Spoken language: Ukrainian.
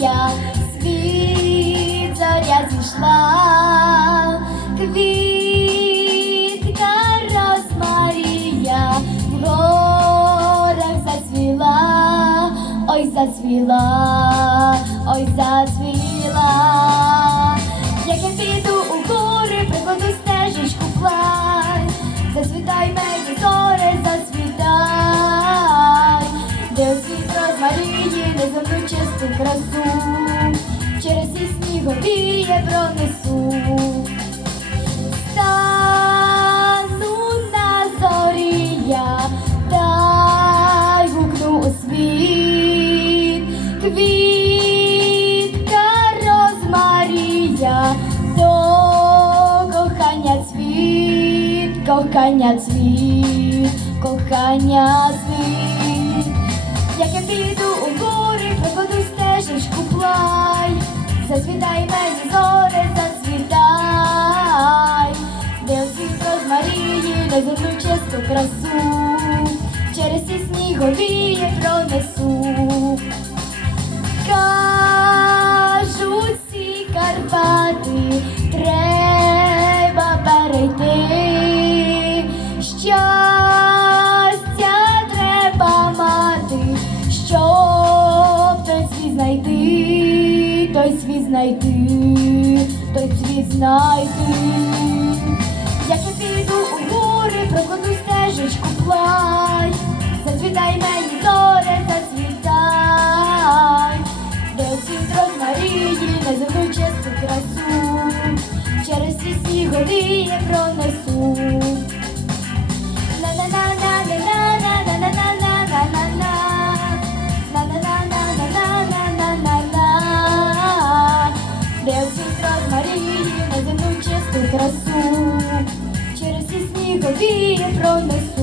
Марія, світ зоря зійшла, квітка розмарія, в горах зацвіла, ой зацвіла, ой зацвіла. Красу, через ці сніговіє пронесу. Стану на зорі я, та гукну у світ, квітка розмарія, до кохання цвіт, кохання цвіт, кохання цвіт. Як я піду у неземну чисту красу, через ці снігові пронесу. Кажуть ці Карпати, треба перейти, щастя треба мати, щоб той світ знайти, той світ знайти, той світ знайти. радіє пронесу. Розмарію на земну чисту красу, через снігові пронесу.